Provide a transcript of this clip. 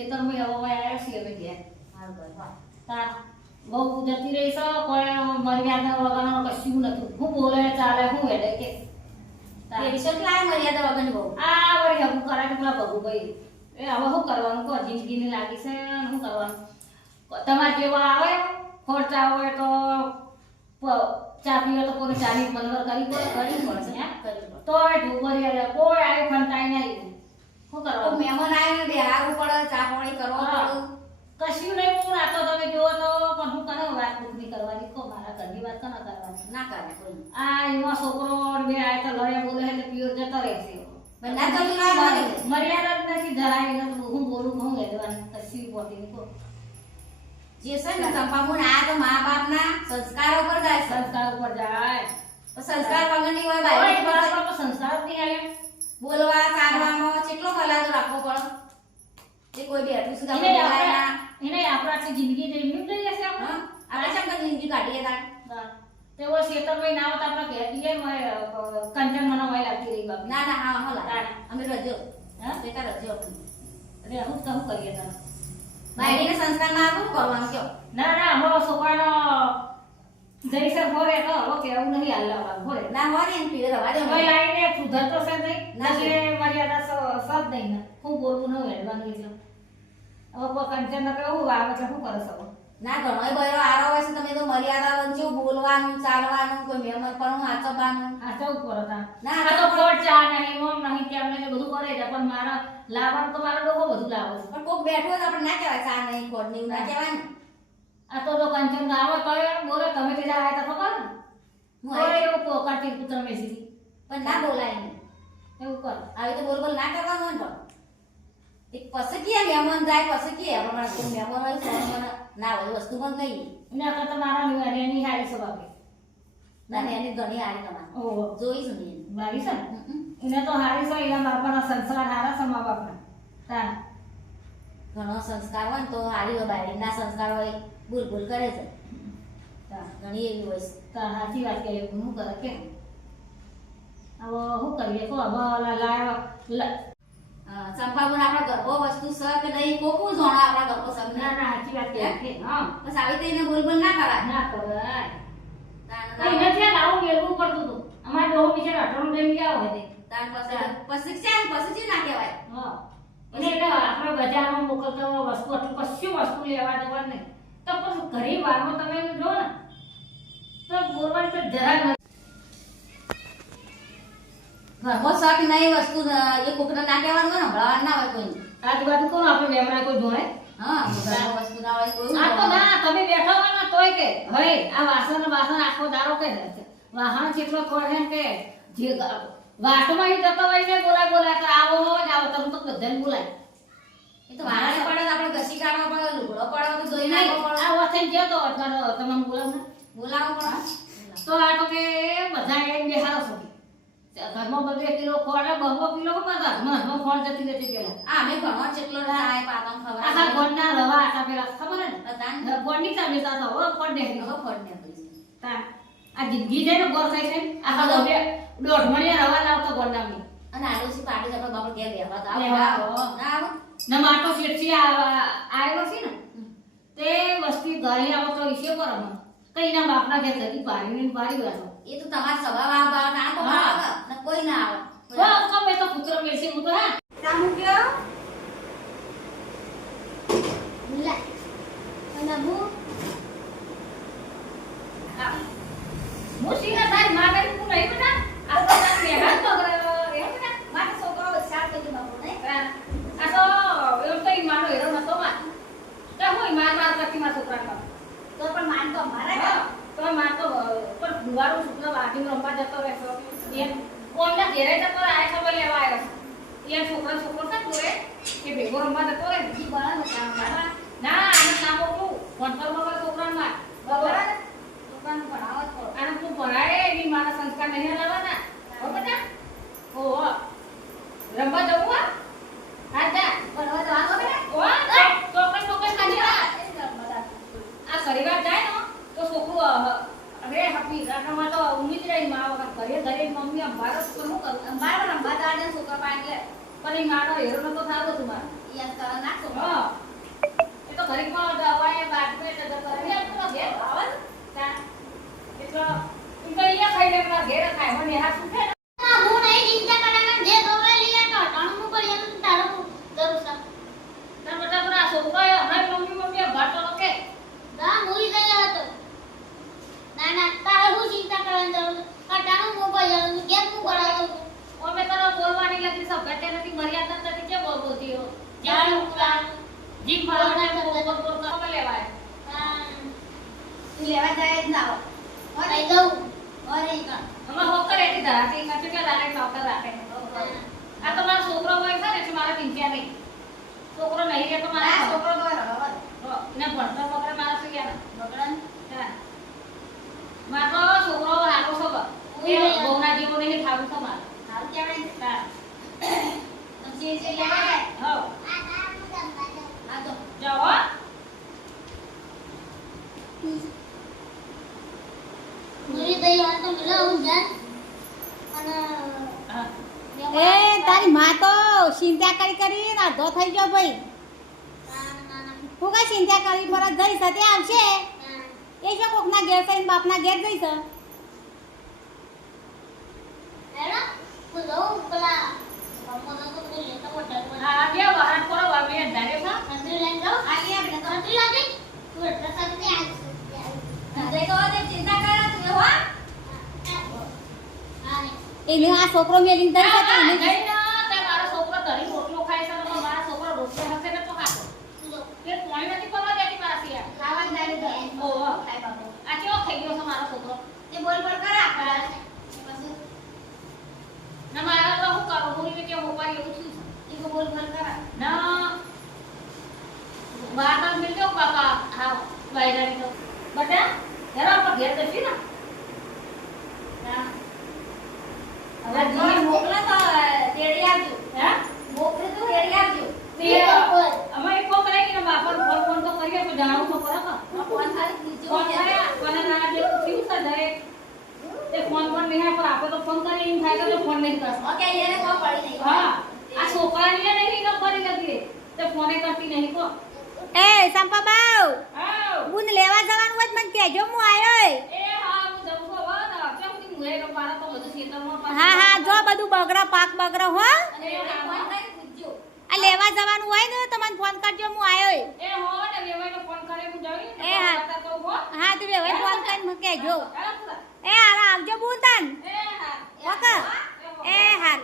ખેતરમાં હવે આવ્યા છીએ અમે ઘેર. હા. તાર બહુ જતી રહી છે કોઈ મર્યાદા વગરનું કશું નથી. હું બોલે ચાલે હું હેડે કે. લાય મર્યાદા વગરની બહુ. આ વળી હમું કરા કે પેલા ભગુભાઈ એ હવે શું કરવાનું? કહો જિંદગીને લાગી છે શું કરવાનું? તમારે જેવા આવે? ખર્ચા હોય તો ચા પીવે તો કોઈ ચાની મનવર કરી કરવી પડશે તો ઢોબરી કોઈ આવી ફંટાઈ નહીં. શું તો કરવાનું મહેમાન આવીને બેહારવું પડે, ચા પાણી કરવા. પડે. કશું નહીં હું તમે જોવો તો પણ હું કરે વાત દુઃખની કરવાની કહો મારા ઘરની વાત કના કરવાની ના કરે કોઈ. આ એનો છોકરો બે આય તો લડે બોલે એટલે પિયોર જતો રહેશે ના ના મળે. મર્યાદા જ નથી ધરાવી નથી હું બોલું હું લેવાની કશી નહીં કહો જે છે ને ચંપાબુન આ તો મા બાપના સંસ્કારો ઉપર જાય સંસ્કાર ઉપર જાય તો સંસ્કાર વગરની હોય ઓય, બાઈ બરાબર તો સંસ્કાર જ નહીં આવે બોલવા ચાલવામાં કેટલો કલાકો રાખવો પડે એ એને બોલાય એને જિંદગી જે એમની જશે આપણે? આપણે શેમ જિંદગી કાઢીએ તાણ? તેઓ શેતરભાઈ ના આવતા આપણા ઘેર કંચન મને લાગતી રહી બાપ. ના ના હા હા તાણ. અમે રજો. હા? બેટા રજો અરે હું તો કરીએ તમે બાયડીને સંસ્કારમાં આપો કરવાનું કયો ના ના અમારો છોકરાનો જઈશે ભોરે તો હવે કેવું નહીં હાલવા ભોરે ના હોય ને પીવે રવા દો. ભાઈ આવીને સુધરતો છે નહીં ના એટલે મર્યાદા સદ નહીં ને હું બોલવું ન હેડવાનું એટલે. હવે કંચન ને કેવું આવે એટલે શું કરે શકો ના ઘણો બૈરો આરો હોય છે તમે તો મર્યાદા વંચ્યું બોલવાનું ચાલવાનું કોઈ મહેમાન પણ આચરવાનું. આ તો ઉપર હતા. ના, આ તો તો ચા નહીં ઓમ નહીં કે નહીં બધું કરે છે પણ મારા લાવવાનું તો મારા લોકો બધું લાવે છે. પણ કોક બેઠો તો આપણે ના કહેવાય ચા નહીં ખોટ નહીં ના કહેવાય ને. આ તો જો કંચન ગાવે તો એ બોલે તમે તે જાય તો ખબર ને. હું તો એવું કો- કાઢી પુત્ર મેસી પણ ના બોલાય એવું કર. આવી તો બોલ બોલ ના કરવાનું પણ પછી કે મહેમાન જાય પછી કે કોઈ મહેમાન હોય તો ના હોય વસ્તુ પણ નહીં. એના તો મારા રેની હારી સ્વભાવે ના ને એની ઘણી હારી તમારે. ઓહો. જોઈશું ને મારી છે? ને. એને તો હારી છે એના બાપાના સંસ્કાર હારા છે મા બાપના. ઘણો સંસ્કાર હોય ને તો હારી હોય સંસ્કાર હોય ભૂલ ભૂલ કરે છે. ઘણી એવી હોય છે. તાન સાચી વાત કે હું કરે કે હવે શું કરીએ કહો હવે લાયા ચંપાબુન આપણા ગર્ભો વસ્તુ સ કે નહીં કોકું જોણા આપણા ગર્ભો સમજે ના ના સાચી વાત કે હા? બસ આવી રીતે એને બોલ બોલ ના કરાય. ના કરાય. તાન નથી આ લાવું મેળવું પડતું તો અમારે બહુ બિચારા અઠવાડિયું લઈને ગયા હોય તે તાન પછી પછી છે પછી જી ના કહેવાય. હા. એને એટલે આપણે બજારમાં મોકલતો વસ્તુ આટલું કશું વસ્તુ લેવા દેવા નહીં. તો પછી ઘરે વારમાં તમે જો ને તો બોલવાનું તો જરા નથી ઘરમાં શક નહીં વસ્તુ એ કોકને ના કહેવાનું હોય ને હંભળાવાનું ના હોય કોઈને. આજુબાજુ કોણ આપણે વેમરા કોઈ જોડે હા વસ્તુ ના હોય કોઈ આ તો ના તમે બેઠા હોય ને તોય કે હવે આ વાસણ વાસણ આખો દારો કે છે? વાહન કેટલો ખોળે કે જે વાટમાં જતો હોય ને બોલાય બોલાય તો આવો ને આવો તમે તો બધાને બોલાય. એ તો વાળાને પડે આપણે ઘસી કાઢવા પડે લુગડો પડે તો નાખવો પડે. આ વખતે ગયો તો અત્યારે તમને બોલાવ ને બોલાવવું પડે. તો આ તો કે બધા એમ બેહારો છો. ઘરમાં બધે કિલો ખોરા બહો કિલો બધા ઘરમાં ખોર જતી રહેતી પેલા આ મે ઘણો જેટલો થાય પાતમ ખબર ગોળના રવા આટા પેલા ખબર હે ને? બધાને. ગોળની ચાલે તા તો હવે દે. હવે ખોર છે. તા આ જિંદગી છે ને ગોળ થાય છે આખા દોઢે દોઢ મણિયા રવા લાવતો મે અને આડોશી પાડી આપણે બાપડ કે બેહવા તો આવો. આવો. ના માટો શેઠથી આ- આવેલો છે ને તે વસ્તી ઘરે આવો તો ઈશે પર અમે કઈ ના બાપના ઘેર ગતી પાડીને પાડી વાળો એ તો તમારા સ્વભાવ આવો બાવો ના તો. આવે ને કોઈ ના આવે. તો મેં તો પુત્ર મેળસી હું તો હા ચા મૂક્યો લે અને હું હું સીના થાય મારે હું નહીં બેટા આ તો તાર બેહાર તો કરે એ બેટા મારા છોકરાઓ શાક કરી બાપુ નહીં આ તો એમ તો ઈ મારો હેરો નતો માર તો હું માર માર કરતી માર છોકરાને તો પણ માન તો મારા હા, તો માર તો દુવારું છોકરા વાડીમાં રમવા જતો રહેતો એમ ઓમના ઘેરે જતો રહે, ખબર લેવા આવ્યો એ છોકરા છોકરો છે જોડે કે ભેગો રમવા જતો રહે બીજી બાળા કરવા ના આને કામ ઓછું. ભણતર વગર છોકરાને માર બરાબર? છોકરાને ભણાવો જ આને તું ભણાય એવી મારા સંસ્કાર નહીં લાવવાના હો બેટા? ઓહો રમવા જવું હા? જા ભણવા જવાનું બેટા? ઓ ચોકન ચોકન ખાલી હા એ નર્મદા. આ શનિવાર જાય ને તો છોકરું અ, અરે હપી રાખામાં તો ઊંઘી જ રહી મા વગર ઘરે ઘરે મમ્મી અંબાર શું કરું મારા રમવા જવા દે છોકરા પાસે એટલે પણ એ માનો હેરો નતો થાતો તું મારે યાદ કરો નાખો હા એ તો ઘડીકમાં દવાએ બાટમે તો કરે એ તો ઘેર આવે ને તા એટલે ઈ તો અહીંયા ખાઈને મારા ઘેર ખાય મને હાથ સુખે ને ના, હું નહીં ચિંતા કરવાના. જે દવા લઈ આવ્યા તો અટાણું કરી આલું, તારું કરું છું. તાર બધા પેલા છોકરાએ અમારી મમ્મી મમ્મીએ ભાતો નકે ના, હું ગયો હતો. ના, ના, તારે હું ચિંતા કરવાની જરૂર છે? મોબાઈલ આલું, કેમ હું છું? અમે તને બોલવાની સબ ઘટે નથી મર્યાદા નથી કે બોલ બોલતી હો? જાણ કરાવું. જીભ ભરવાના બોલ બોલ બોલ કરવા લેવાય? હા, લેવા જાય જ ના લઈ દઉં. ઓરે કણ અમે હોકર એથી ધરાતી કાચું કે લાગે સાવતર રાખે આ તો મારો છોકરો હોય છે ને એટલે મારે ચિંતા નહીં. છોકરો નહીં રહેતો આ મારા છોકરો તો રવા દે. ને ભણતર વગર મારા શું ગયા બગડન મારો છોકરો હાલો છો બહુના જેવો નહીં ખાવું છે મારે. હાલ કેવડે પછી તો જાઓ હો. તારી માં તો ચિંતા કરી કરી અડધો થઈ ગયો ભાઈ. ચિંતા કરી પરત જઈશ તે આવશે. એ શું કોકના ઘેર થઈને બાપના ઘેર જઈશ? પેલું આ છોકરો વહાણ કરો વાવે ધારે છે સંતરી લઈને જાઉં? આલી આપણે તો સંતરી લાગે? તું એટલા સાથે આવીશ. ધંધે તો તે ચિંતા કરે તું હો હા, ને. એને આ છોકરો મેલીને જઈશ હા, તે હા, એને જઈને તે મારો છોકરો ધરી રોટલો ખાય છે અને મારા છોકરો રોટલો હશે ને તો ખાતો તું જાઉં. એ પાણી નથી પડવા દેતી મારા સિયા ખાવાનું જાય તો ઓહો. ખાય બાપો આ કેવો થઈ ગયો છે મારો છોકરો તે બોલ બોલ કરે આપણે પછી ને મારા તો હું કરું હું એને કેવું ઉપાડી એવું થયું છે ઈ करा ना બોલ કરે मिल जाओ पापा हाँ बाहर હા વાયરાની તો. બટા જરા પર ઘેર જશી ना હવે ઘર મોકલે તો તેડી આવજો હે? મોકલે તો તેડી આવજો તે અમે એક કોક રહી ને બાપા ફોન ફોન તો કરીએ તો જણાવું તો ખરા. આ ફોન ખાલી બીજો ફોન કર્યા કોને ના જે થયું છે ઘરે તે ફોન ફોન નહીં પણ આપણે તો ફોન કરીએ એમ થાય કે ફોન નહીં કરશે. ઓકે એને કોણ પડી નહીં. હા. આ છોકરાને નહીં ન નથી તે ફોને કરતી નહીં કો એ સંપા બાવ બુન લેવા જવાનું હોય મને કહેજો હું આવ્યો એ હા હું જઉં છું હવે ને કેમ કે મુએ તો મારા તો બધું સીતામાં હા હા જો બધું બગડો પાક બગડો હો. એને આ લેવા જવાનું હોય ને તો મને ફોન કરજો હું આવ્યો એ હો ને વેવાઈને ફોન કરે હું જાઉં એ હા. હો. હા તું હવે ફોન કરીને કહેજો. એ હારા આવજો બુન તન એ હા.